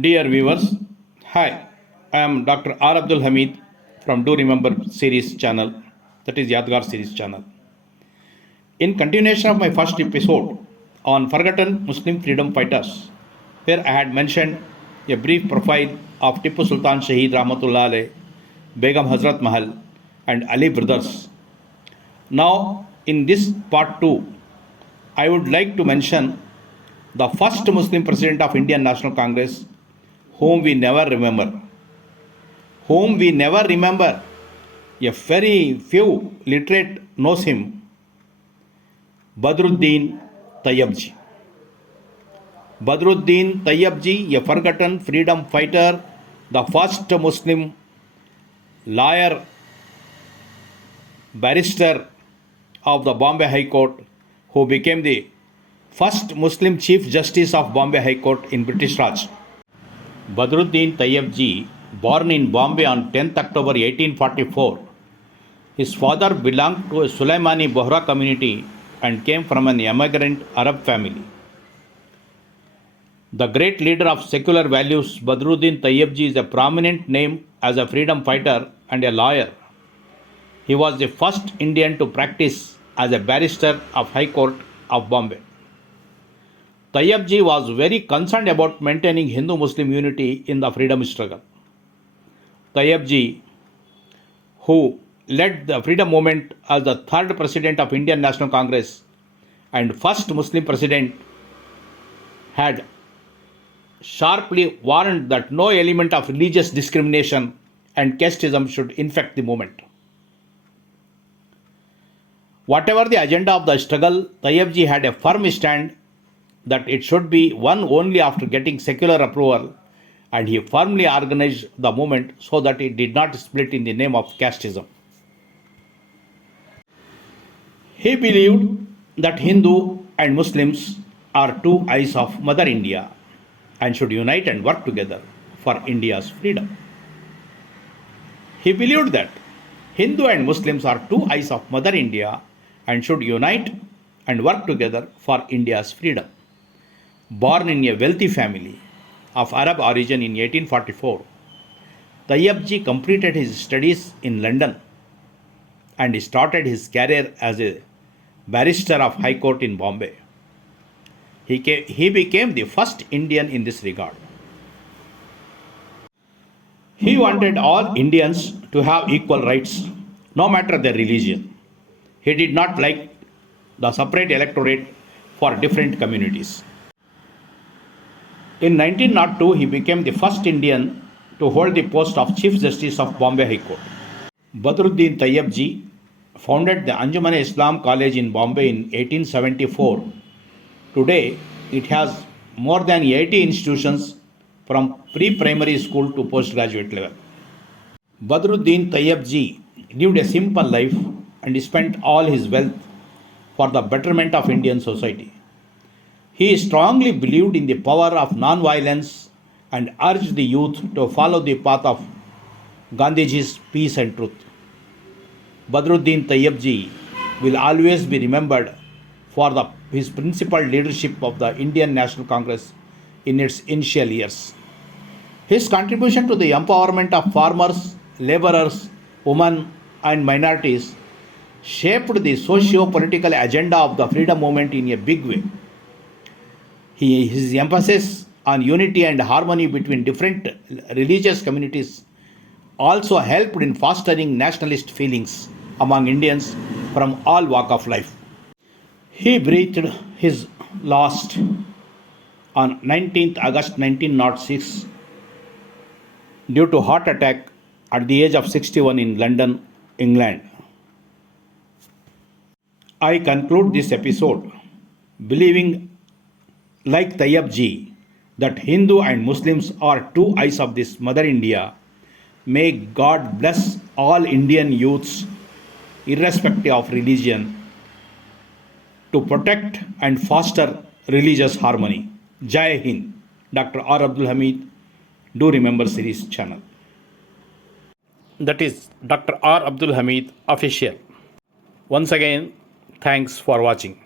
Dear viewers, hi, I am Dr.R.Abdul Hameed from Do Remember series channel, that is Yaadgar series channel. In continuation of my first episode on forgotten Muslim freedom fighters, where I had mentioned a brief profile of Tipu Sultan Shaheed Rahmatullah Alayh, Begum Hazrat Mahal, and Ali brothers. Now, in this part 2, I would like to mention the first Muslim president of Indian National Congress, whom we never remember. Whom we never remember. A very few literate knows him. Badruddin Tayyab. Badruddin Tayyab, a forgotten freedom fighter, the first Muslim lawyer, barrister of the Bombay High Court, who became the first Muslim Chief Justice of Bombay High Court in British Raj. Badruddin Tayyab, born in Bombay on 10th October 1844, his father belonged to a Sulaimani Bohra community and came from an immigrant Arab family. The great leader of secular values, Badruddin Tayyab is a prominent name as a freedom fighter and a lawyer. He was the first Indian to practice as a barrister of High Court of Bombay. Tayyab was very concerned about maintaining Hindu-Muslim unity in the freedom struggle. Tayyab, who led the freedom movement as the third president of Indian National Congress and first Muslim president, had sharply warned that no element of religious discrimination and casteism should infect the movement. Whatever the agenda of the struggle, Tayyab had a firm stand that it should be won only after getting secular approval, and he firmly organized the movement so that it did not split in the name of casteism. He believed that Hindu and Muslims are two eyes of Mother India and should unite and work together for India's freedom. He believed that Hindu and Muslims are two eyes of Mother India and should unite and work together for India's freedom. Born in a wealthy family of Arab origin in 1844, Tayyab completed his studies in London and started his career as a barrister of High Court in Bombay. He became the first Indian in this regard. He wanted all Indians to have equal rights, no matter their religion. He did not like the separate electorate for different communities. In 1902, he became the first Indian to hold the post of Chief Justice of Bombay High Court. Badruddin Tayyab founded the Anjuman-e-Islam College in Bombay in 1874. Today, it has more than 80 institutions from pre-primary school to postgraduate level. Badruddin Tayyab lived a simple life and spent all his wealth for the betterment of Indian society. He strongly believed in the power of non-violence and urged the youth to follow the path of Gandhiji's peace and truth. Badruddin Tayyab will always be remembered for his principled leadership of the Indian National Congress in its initial years. His contribution to the empowerment of farmers, laborers, women, and minorities shaped the socio-political agenda of the freedom movement in a big way. His emphasis on unity and harmony between different religious communities also helped in fostering nationalist feelings among Indians from all walks of life. He breathed his last on 19th August 1906 due to heart attack at the age of 61 in London, England. I conclude this episode believing, like Tayyab, that Hindu and Muslims are two eyes of this Mother India. May God bless all Indian youths, irrespective of religion, to protect and foster religious harmony. Jai Hind. Dr.R.Abdul Hameed, Do Remember series channel. That is Dr.R.Abdul Hameed official. Once again, thanks for watching.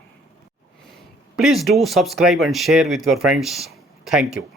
Please do subscribe and share with your friends. Thank you.